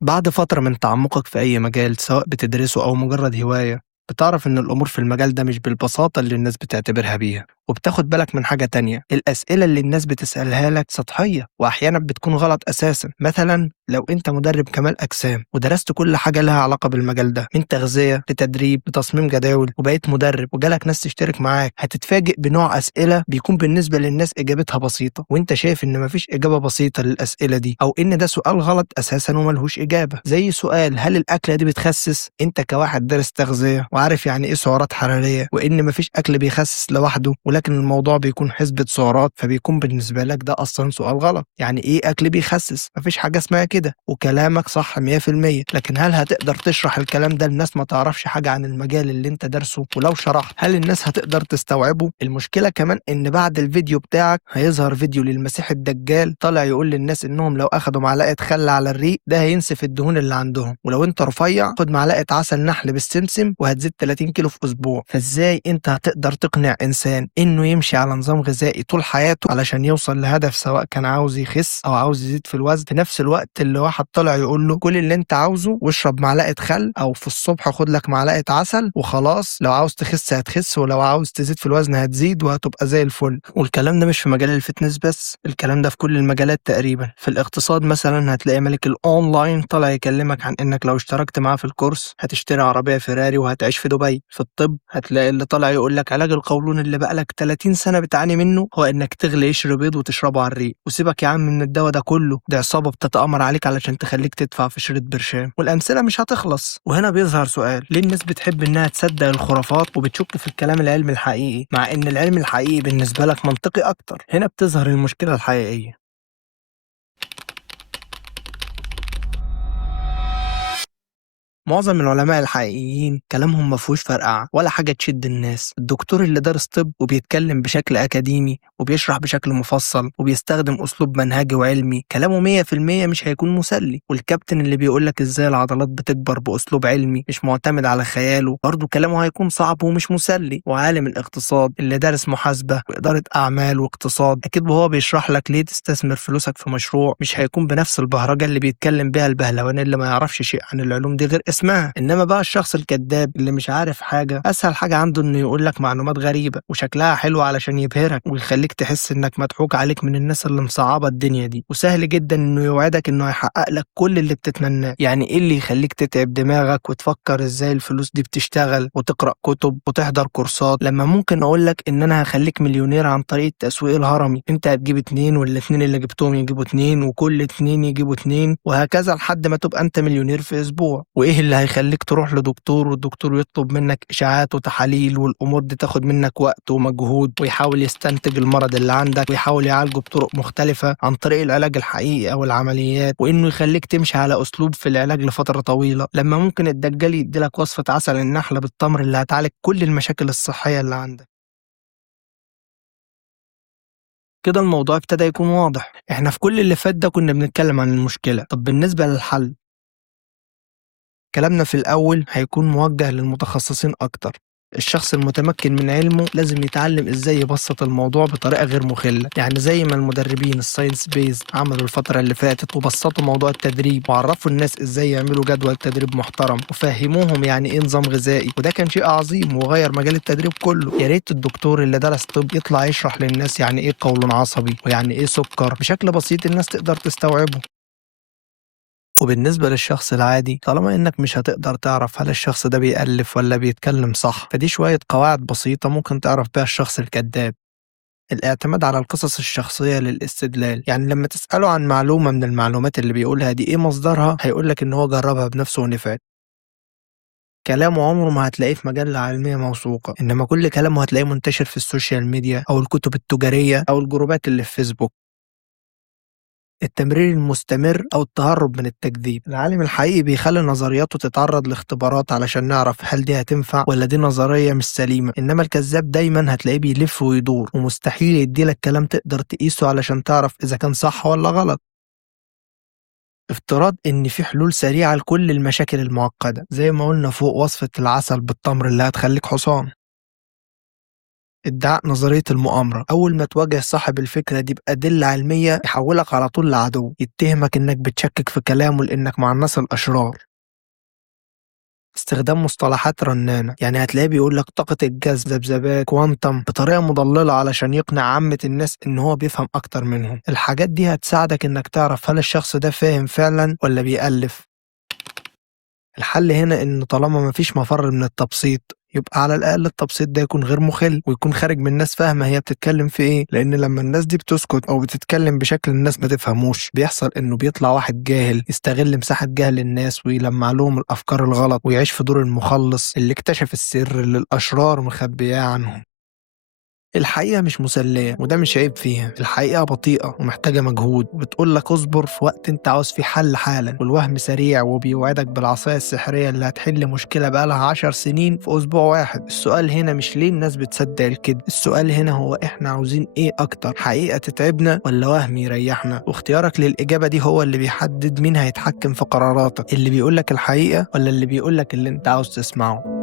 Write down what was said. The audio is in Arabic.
بعد فترة من تعمقك في أي مجال سواء بتدرسه أو مجرد هواية، بتعرف إن الأمور في المجال ده مش بالبساطة اللي الناس بتعتبرها بيها، وبتاخد بالك من حاجة تانية. الأسئلة اللي الناس بتسألها لك سطحية وأحيانا بتكون غلط أساسا. مثلا لو أنت مدرب كمال أجسام ودرست كل حاجة لها علاقة بالمجال ده، من تغذية لتدريب لتصميم جداول، وبقيت مدرب وجالك ناس تشترك معاك، هتتفاجئ بنوع أسئلة بيكون بالنسبة للناس إجابتها بسيطة، وأنت شايف إن مفيش إجابة بسيطة للأسئلة دي، أو إن ده سؤال غلط أساسا وملهوش إجابة. زي سؤال هل الأكلة دي بتخسس؟ أنت كواحد دارس تغذية وعارف يعني إيه سعرات حرارية وإن مفيش أكل بيخسس لوحده، ولكن الموضوع بيكون حسبة سعرات، فبيكون بالنسبة لك ده أصلا سؤال غلط. يعني إيه أكل بيخسس؟ مفيش حاجة اسمها كده، وكلامك صح 100%. لكن هل هتقدر تشرح الكلام ده لناس ما تعرفش حاجة عن المجال اللي أنت دارسه؟ ولو شرحت هل الناس هتقدر تستوعبه؟ المشكلة كمان إن بعد الفيديو بتاعك هيظهر فيديو للمسيح الدجال طالع يقول للناس إنهم لو أخدوا معلقة خل على الريق ده هينسف الدهون اللي عندهم، ولو أنت رفيع خد معلقة عسل نحل بالسمسم وهتزيد 30 كيلو في أسبوع. فإزاي أنت هتقدر تقنع إنسان إنه يمشي على نظام غذائي طول حياته علشان يوصل لهدف، سواء كان عاوز يخس أو عاوز يزيد في الوزن، في نفس الوقت اللي واحد طلع يقول له كل اللي أنت عاوزه واشرب معلقة خل، أو في الصبح خد لك معلقة عسل وخلاص، لو عاوز تخس هتخس ولو عاوز تزيد في الوزن هتزيد وهتبقى زي الفل. والكلام ده مش في مجال الفتنس بس، الكلام ده في كل المجالات تقريبا. في الاقتصاد مثلا هتلاقي ملك الأونلاين طلع يكلمك عن إنك لو اشتركت معاه في الكورس هتشتري عربية فيراري وهتعيش في دبي. في الطب هتلاقي اللي طلع يقول لك علاج القولون اللي بقالك 30 سنة بتعاني منه هو إنك تغلي قشر بيض وتشربه على الريق. وسيبك يا عم من الدواء ده كله، ده عصابة بتتآمر عليك علشان تخليك تدفع في شريط برشام، والأمثلة مش هتخلص. وهنا بيظهر سؤال: ليه الناس بتحب إنها تصدق الخرافات وبتشك في الكلام العلمي الحقيقي مع إن العلم الحقيقي بالنسبة لك منطقي أكتر؟ هنا بتظهر المشكلة الحقيقية. معظم العلماء الحقيقيين كلامهم مفهوش فرقعة ولا حاجة تشد الناس. الدكتور اللي دارس طب وبيتكلم بشكل أكاديمي وبيشرح بشكل مفصل وبيستخدم أسلوب منهجي وعلمي، كلامه 100% مش هيكون مسلي. والكابتن اللي بيقولك إزاي العضلات بتكبر بأسلوب علمي مش معتمد على خياله، برضه كلامه هيكون صعب ومش مسلي. وعالم الاقتصاد اللي دارس محاسبة وإدارة أعمال واقتصاد، أكيد وهو بيشرح لك ليه تستثمر فلوسك في مشروع مش هيكون بنفس البهرجة اللي بيتكلم بيها البهلوان اللي ما يعرفش شيء عن العلوم دي غير اسمها. انما بقى الشخص الكذاب اللي مش عارف حاجه، اسهل حاجه عنده انه يقول لك معلومات غريبه وشكلها حلو علشان يبهرك ويخليك تحس انك مضحوك عليك من الناس اللي مصعبه الدنيا دي. وسهل جدا انه يوعدك انه هيحقق لك كل اللي بتتمناه. يعني ايه اللي يخليك تتعب دماغك وتفكر ازاي الفلوس دي بتشتغل وتقرا كتب وتحضر كورسات، لما ممكن اقول لك ان انا هخليك مليونير عن طريق التسويق الهرمي؟ انت هتجيب اتنين والاتنين اللي جبتهم يجيبوا اتنين وكل اتنين يجيبوا اتنين وهكذا لحد ما تبقى انت مليونير في اسبوع. وايه اللي هيخليك تروح لدكتور والدكتور يطلب منك اشاعات وتحاليل والامور دي تاخد منك وقت ومجهود ويحاول يستنتج المرض اللي عندك ويحاول يعالجه بطرق مختلفة عن طريق العلاج الحقيقي او العمليات، وانه يخليك تمشي على اسلوب في العلاج لفترة طويلة، لما ممكن الدجال يديلك وصفة عسل النحلة بالتمر اللي هتعالج كل المشاكل الصحية اللي عندك؟ كده الموضوع ابتدى يكون واضح. احنا في كل اللي فات ده كنا بنتكلم عن المشكلة، طب بالنسبة للحل؟ كلامنا في الأول هيكون موجه للمتخصصين أكتر. الشخص المتمكن من علمه لازم يتعلم ازاي يبسط الموضوع بطريقة غير مخلة، يعني زي ما المدربين الساينس بيز عملوا الفترة اللي فاتت وبسطوا موضوع التدريب وعرفوا الناس ازاي يعملوا جدول تدريب محترم وفهموهم يعني ايه نظام غذائي، وده كان شيء عظيم وغير مجال التدريب كله. يا ريت الدكتور اللي درس طب يطلع يشرح للناس يعني ايه قولون عصبي ويعني ايه سكر بشكل بسيط الناس تقدر تستوعبه. وبالنسبة للشخص العادي، طالما إنك مش هتقدر تعرف هل الشخص ده بيألف ولا بيتكلم صح، فدي شوية قواعد بسيطة ممكن تعرف بيها الشخص الكذاب. الاعتماد على القصص الشخصية للاستدلال، يعني لما تسأله عن معلومة من المعلومات اللي بيقولها دي إيه مصدرها، هيقولك إن هو جربها بنفسه ونفعت. كلامه عمره ما هتلاقيه في مجلة علمية موثوقة، إنما كل كلامه هتلاقيه منتشر في السوشيال ميديا أو الكتب التجارية أو الجروبات اللي في فيسبوك. التمرير المستمر أو التهرب من التكذيب، العالم الحقيقي بيخلي نظرياته تتعرض لاختبارات علشان نعرف هل دي هتنفع ولا دي نظرية مش سليمة، إنما الكذاب دايما هتلاقيه بيلف ويدور ومستحيل يديلك كلام تقدر تقيسه علشان تعرف إذا كان صح ولا غلط. افتراض إن في حلول سريعة لكل المشاكل المعقدة زي ما قلنا فوق، وصفة العسل بالتمر اللي هتخليك حصان. ادعاء نظرية المؤامرة، أول ما تواجه صاحب الفكرة دي بأدلة علمية يحولك على طول لعدو، يتهمك إنك بتشكك في كلامه لإنك مع الناس الأشرار. استخدام مصطلحات رنانة، يعني هتلاقيه بيقولك طاقة الجذب، ذبذبات، كوانتم، بطريقة مضللة علشان يقنع عامة الناس إن هو بيفهم أكتر منهم. الحاجات دي هتساعدك إنك تعرف هل الشخص ده فاهم فعلا ولا بيألف. الحل هنا إن طالما مفيش مفر من التبسيط، يبقى على الأقل التبسيط ده يكون غير مخل ويكون خارج من ناس فاهمة هي بتتكلم في إيه، لأن لما الناس دي بتسكت أو بتتكلم بشكل الناس ما تفهموش بيحصل إنه بيطلع واحد جاهل يستغل مساحة جهل الناس ويلمع لهم الأفكار الغلط ويعيش في دور المخلص اللي اكتشف السر اللي الأشرار مخبياه عنهم. الحقيقة مش مسلية وده مش عيب فيها، الحقيقة بطيئة ومحتاجة مجهود وبتقولك اصبر في وقت انت عاوز فيه حل حالا، والوهم سريع وبيوعدك بالعصاية السحرية اللي هتحل مشكلة بقالها 10 سنين في أسبوع واحد. السؤال هنا مش ليه الناس بتصدق الكذب، السؤال هنا هو احنا عاوزين ايه أكتر، حقيقة تتعبنا ولا وهم يريحنا؟ واختيارك للإجابة دي هو اللي بيحدد مين هيتحكم في قراراتك، اللي بيقولك الحقيقة ولا اللي بيقولك اللي انت عاوز تسمعه.